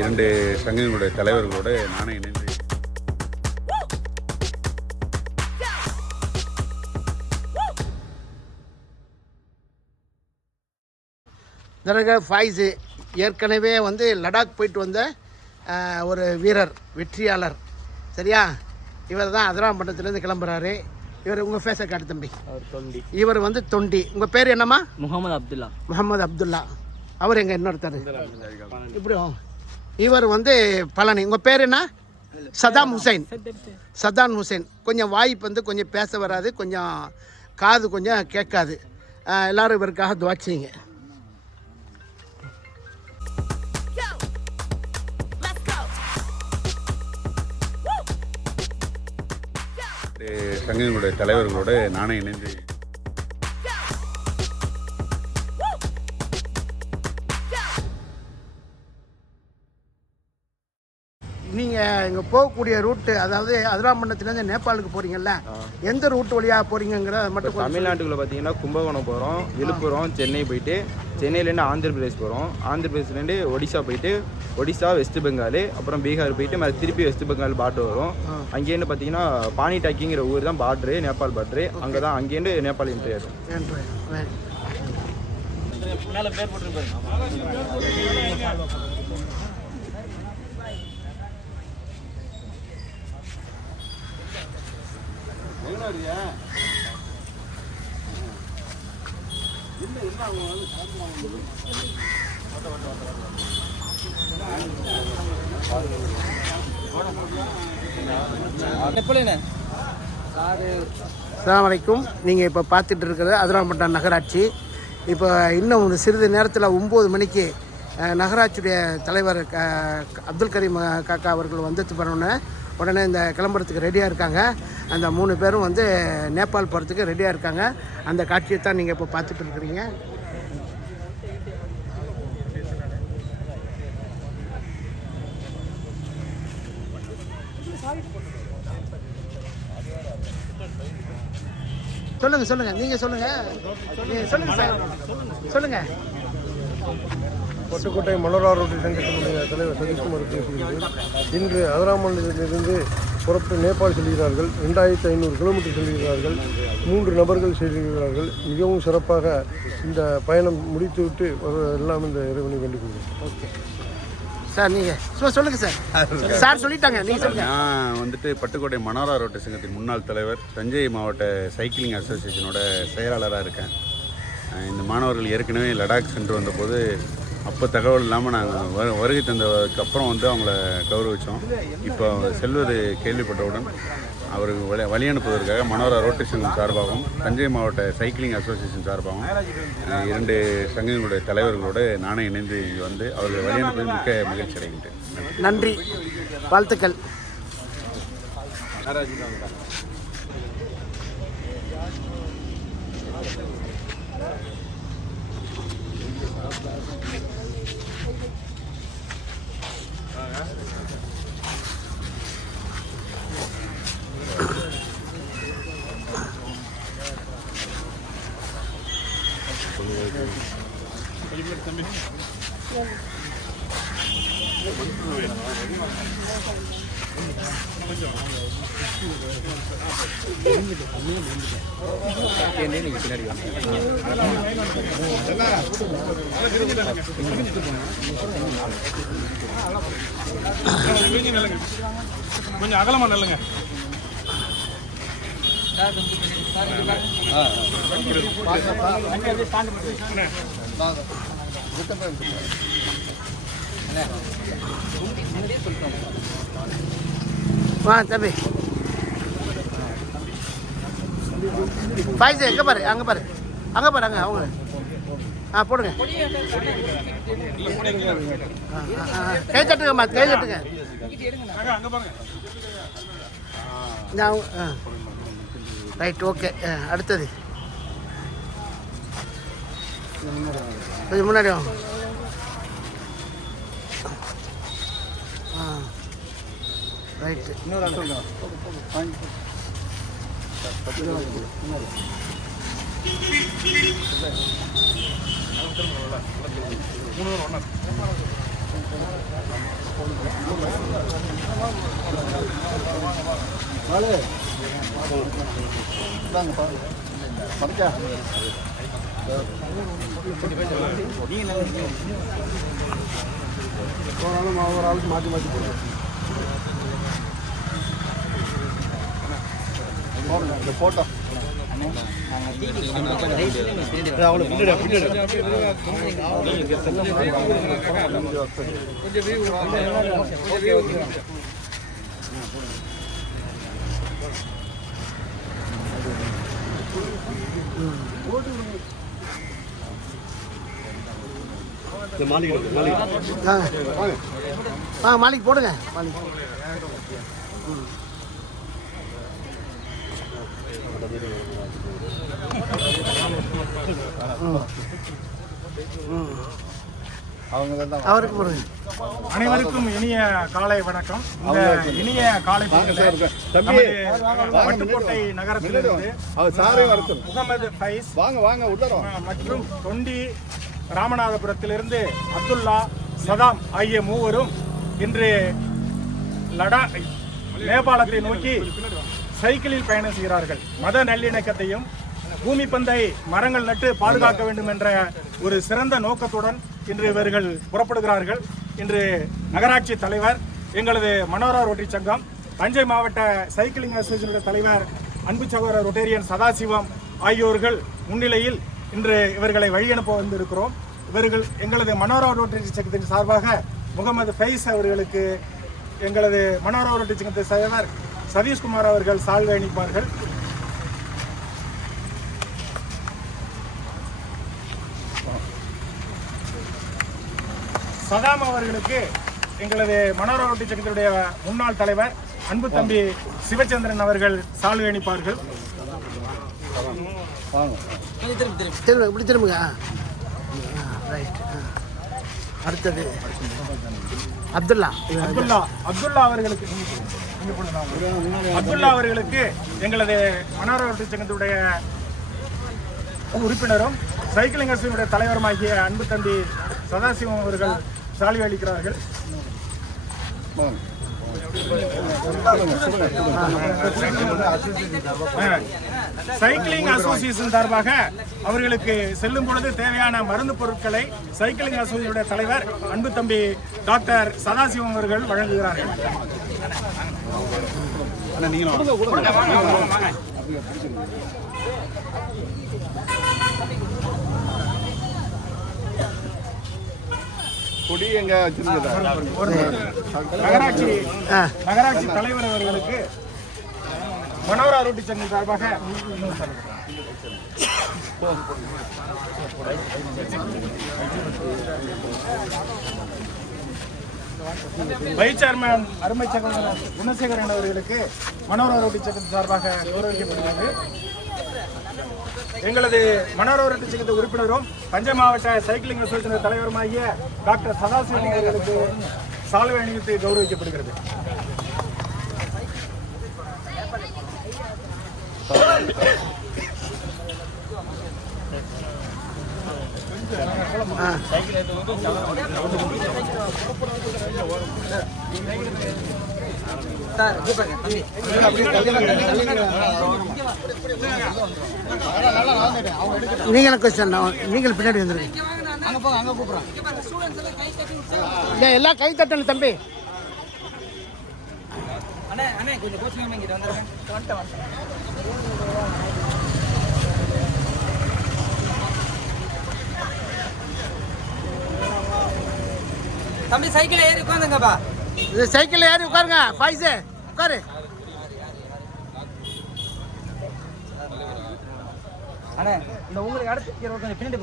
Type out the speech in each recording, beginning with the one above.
இரண்டு சங்கங்களுடைய தலைவர்களோடு நானே இணைந்து தரக ஃபாய்ஸு ஏற்கனவே வந்து லடாக் போயிட்டு வந்த ஒரு வீரர் வெற்றியாளர். சரியா? இவர் தான் அதிராம்பட்டத்துலேருந்து கிளம்புறாரு. இவர் உங்கள் ஃபேஸை காட்டு தம்பி. அவர் தொண்டி. இவர் வந்து தொண்டி. உங்கள் பேர் என்னம்மா? முகமது அப்துல்லா. முகமது அப்துல்லா. அவர் எங்க? இன்னொருத்தர். இப்படி. இவர் வந்து பழனி. உங்கள் பேர் என்ன? சதாம் ஹுசைன். சதாம் ஹுசைன். கொஞ்சம் வாய்ப்பு வந்து கொஞ்சம் பேச வராது. கொஞ்சம் காது கொஞ்சம் கேட்காது. எல்லாரும் இவருக்காக துவா செய்யுங்க. Let's go. இரண்டு சங்கங்களுடைய தலைவர்களோடு நானே இணைந்து போகக்கூடிய ரூட்டு அதாவது அதிராம்பட்டினத்துலேருந்து நேபாளுக்கு போகிறீங்கல்ல எந்த ரூட் வழியாக போகிறீங்கிறத மட்டும் தமிழ்நாட்டுக்குள்ள பார்த்தீங்கன்னா கும்பகோணம் போகிறோம் விழுப்புரம் சென்னை போயிட்டு சென்னையிலேருந்து ஆந்திர பிரதேஷ் போகிறோம் ஆந்திர பிரதேஷ்லேருந்து ஒடிசா போயிட்டு ஒடிசா வெஸ்ட் பெங்கால் அப்புறம் பீகார் போயிட்டு மேலே திருப்பி வெஸ்ட் பெங்கால் பாட்டு வரும். அங்கேருந்து பார்த்தீங்கன்னா பானிடாக்கிங்கிற ஊர் தான் பார்ட்ரு நேபாள் பார்ட்ரு அங்கே தான் அங்கேருந்து நேபாள் என்ட்ரி ஆகும் நன்றி. Right. அஸ்ஸலாமு அலைக்கும். நீங்கள் இப்போ பார்த்துட்டு இருக்கிறது அதிராம்பட்டம் நகராட்சி. இப்போ இன்னும் ஒரு சிறிது நேரத்தில் ஒம்பது மணிக்கு நகராட்சியுடைய தலைவர் க அப்துல் கரீம் காக்கா அவர்கள் வந்து பண்ணோன்னே உடனே இந்த கிளம்புறதுக்கு ரெடியாக இருக்காங்க. அந்த மூணு பேரும் வந்து நேபாள் போகிறதுக்கு ரெடியாக இருக்காங்க. அந்த காட்சியை தான் நீங்கள் இப்போ பார்த்துட்டு இருக்கிறீங்க. சொல்லுங்க சொல்லுங்க. நீங்க சொல்லுங்க. சொல்லுங்க சார். சொல்லுங்க. பட்டுக்கோட்டை மலரா ரோட்டரி சங்கத்தினுடைய தலைவர் சதீஷ்குமார் பேசுகிறேன் இன்று அதிராமண்டலத்திலிருந்து புறப்பட்டு நேபாள் செல்கிறார்கள். ரெண்டாயிரத்தி ஐநூறு கிலோமீட்டர் செல்கிறார்கள். மூன்று நபர்கள் செல்கிறார்கள். மிகவும் சிறப்பாக இந்த பயணம் முடித்துவிட்டு வர எல்லாம் இந்த இறைவனை வேண்டிக் கொள்கிறேன் சார் நீங்க சும்மா சொல்லுங்க சார். சார் சொல்லிட்டாங்க. நீங்க சொல்லுங்க. நான் வந்துட்டு பட்டுக்கோட்டை மனோரா ரோட்டு சங்கத்தின் முன்னாள் தலைவர் தஞ்சை மாவட்ட சைக்கிளிங் அசோசியேஷனோட செயலாளராக இருக்கேன். இந்த மாணவர்கள் ஏற்கனவே லடாக் சென்று வந்தபோது அப்போ தகவல் இல்லாமல் நாங்கள் வரு வருகை தந்ததுக்கு அப்புறம் வந்து அவங்கள கௌரவித்தோம் இப்போ அவங்க செல்வது கேள்விப்பட்டவுடன் அவருக்கு வழி வழி அனுப்புவதற்காக மனோரா ரோட்டேஷன் சார்பாகவும் தஞ்சை மாவட்ட சைக்கிளிங் அசோசியேஷன் சார்பாகவும் இரண்டு சங்கங்களுடைய தலைவர்களோடு நானே இணைந்து இங்கே வந்து அவர்களை வழி அனுப்புவது மிக்க மகிழ்ச்சி அடைகின்றேன். நன்றி. வாழ்த்துக்கள். நன்றி வாழ்த்துக்கள் கொஞ்சம் அகலமா நல்லுங்க வா தம்பி. பாய்ஸ் எங்கே பாரு அங்கே பாரு. அங்கே பாரு அங்கே அவங்க. ஆ போடுங்க. ஆ, ஆ, ஆ. கை தட்டுங்கம்மா கை தட்டுங்க. Right okay. அடுத்தது. கொஞ்சம் முன்னாடி வாங்க. ஆ. ரைட்டு. ஒரு ஆளுக்கு மாற்றி மாற்றி போடுங்க இந்த அவ்வளோ ஆ ஆ மாலிக் போடுங்க. மாலிக் அவருக்கு அனைவருக்கும் இனிய காலை வணக்கம். இந்த இனிய காலை பட்டுக்கோட்டை நகரத்திலிருந்து முகமது ஃபைஸ் வாங்க வாங்க மற்றும் தொண்டி ராமநாதபுரத்திலிருந்து அப்துல்லா சதாம் ஆகிய மூவரும் இன்று லடா நேபாளத்தை நோக்கி சைக்கிளில் பயணம் செய்கிறார்கள். மத நல்லிணக்கத்தையும் பூமி பந்தை மரங்கள் நட்டு பாதுகாக்க வேண்டும் என்ற ஒரு சிறந்த நோக்கத்துடன் இன்று இவர்கள் புறப்படுகிறார்கள். இன்று நகராட்சி தலைவர் எங்களது மனோரா ரோட்டரி சங்கம் தஞ்சை மாவட்ட சைக்கிளிங் அசோசியேஷனுடைய தலைவர் அன்பு சகோதரர் ரொட்டேரியன் சதாசிவம் ஆகியோர்கள் முன்னிலையில் இன்று இவர்களை வழியனுப்ப வந்திருக்கிறோம். இவர்கள் எங்களது மனோரா ரோட்டரி சங்கத்தின் சார்பாக முகமது ஃபைஸ் அவர்களுக்கு எங்களது மனோரா ரோட்டரி சங்கத்தின் தலைவர் சதீஷ்குமார் அவர்கள் சால்வை அணிப்பார்கள். சதாம் அவர்களுக்கு எங்களது மனோரா ரோட்டரி சங்கத்தினுடைய முன்னாள் தலைவர் அன்பு தம்பி சிவச்சந்திரன் அவர்கள் சால்வை அணிப்பார்கள். இப்படி திரும்புங்க. அடுத்தது. அப்துல்லா. அப்துல்லா அப்துல்லா அவர்களுக்கு. அப்துல்லா அவர்களுக்கு எங்களது மனோரா ரோட்டரி சங்கத்துடைய உறுப்பினரும் சைக்கிளிங் அசோசியேஷனுடைய தலைவருமாகிய அன்பு தம்பி சதாசிவம் அவர்கள் சால்வி அளிக்கிறார்கள் சைக்கிளிங் அசோசியேஷன் சார்பாக அவர்களுக்கு செல்லும் பொழுது தேவையான மருந்து பொருட்களை சைக்கிளிங் அசோசியேஷனுடைய தலைவர் அன்பு தம்பி டாக்டர் சதாசிவம் அவர்கள் வழங்குகிறார்கள். கொடி எங்க வச்சிருக்கதா ஒரு நகராட்சி நகராட்சி தலைவர் அவர்களுக்கு மனோரா ரோட்டி சங்கம் சார்பாக வைஸ் சேர்மேன் அருமை சகோதரர் குணசேகரன் அவர்களுக்கு மனோரா ரோட்டி சங்கம் சார்பாக கௌரவிக்கப்படுகிறது. எங்களது மனோரா ரோட்டி உறுப்பினரும் தஞ்சை மாவட்ட சைக்கிளிங் அசோசியேஷன் தலைவருமாகிய டாக்டர் சதாசிவம் அவர்களுக்கு சால்வை அணிவித்து கௌரவிக்கப்படுகிறது நீங்களும் கொஸ்டின் நீங்கள் பின்னாடி வந்துருங்க. இல்லை எல்லாம் கை தட்டணும் தம்பி. தம்பி சைக்கிள் ஏறி உட்காந்துங்கப்பா. இது சைக்கிளில் ஏறி உட்காருங்க பாய்ஸு உட்காரு.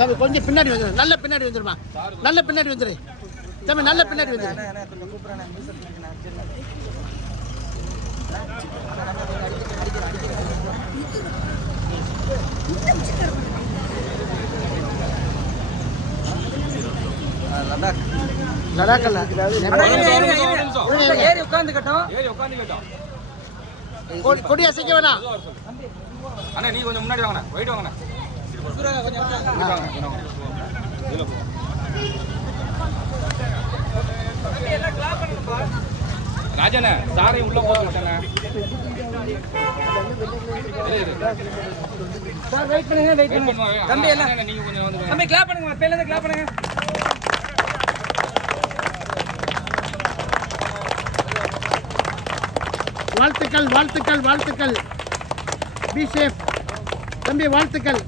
தம்பி கொஞ்சம் பின்னாடி வந்துரு நல்ல பின்னாடி வந்துருமா? நல்ல பின்னாடி வந்துரு. தம்பி நல்ல பின்னாடி வந்துரு. கூப்பிடுறேன் அண்ணே. மீசை பிடிக்கிறேன். சரி. ஆ, லடாக். இருங்க, இருங்க. உள்ள ஏறி உட்காந்துக்கட்டும் கொடி அசைக்க வேணாம். அண்ணா நீ கொஞ்சம் முன்னாடி வாங்கண்ணா. போயிட்டு வாங்கண்ணா. ராஜண்ணே சாரையும் உள்ள போட்டு விட்டேண்ணே சார் வெயிட் பண்ணுங்க வெயிட் பண்ணுங்க. பண்ணுவாங்க. தம்பி எல்லாம் அண்ணே, நீங்க கொஞ்சம் வந்து தம்பி கிளாப் பண்ணுங்க பேர்ல இருந்து கிளாப் பண்ணுங்க. வாழ்த்துக்கள் வாழ்த்துக்கள் வாழ்த்துக்கள். பி சேஃப் தம்பி வாழ்த்துக்கள்.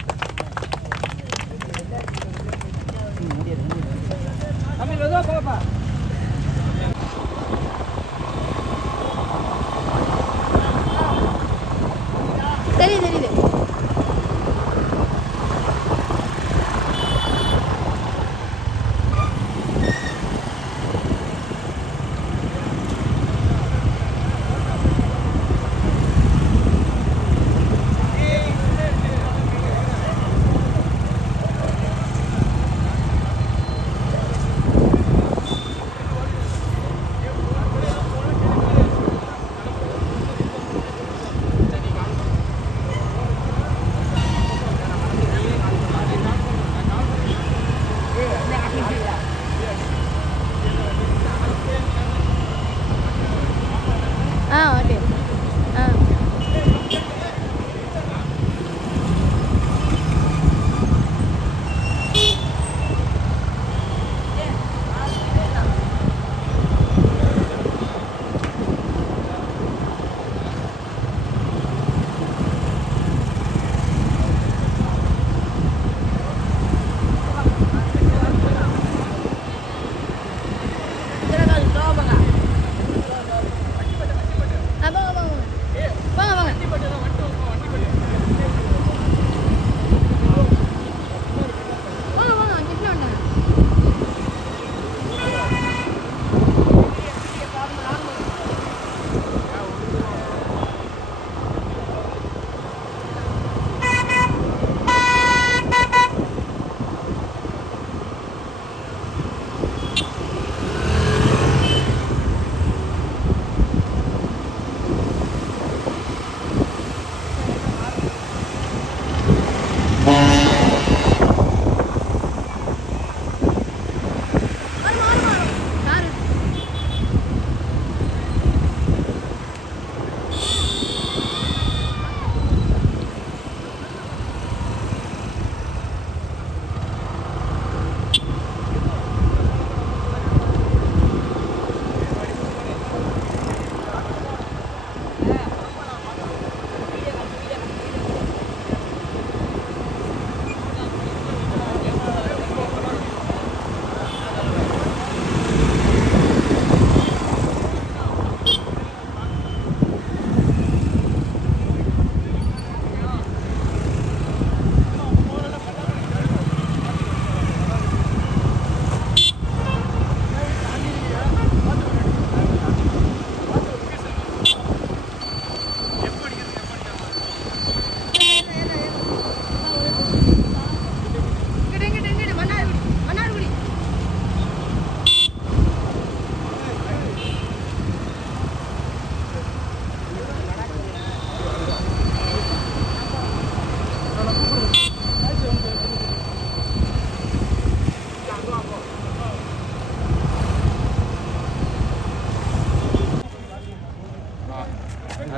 வருமா,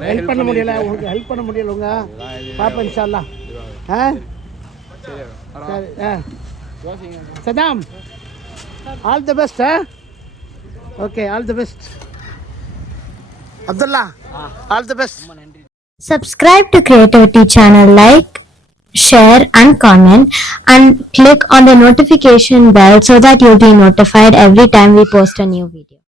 ஹெல்ப் பண்ண முடியல பண்ணியிருக்காரு. உங்களுக்கு ஹெல்ப் பண்ண முடியல உங்க அதான் இது பாப்பா இன்ஷால்லா ஆ சரி வரோம். சரி ஆ யோசிங்க Saddam all the best ah okay all the best Abdullah all the best Subscribe to Creativity channel, like, share, and comment, and click on the notification bell so that you'll be notified every time we post a new video.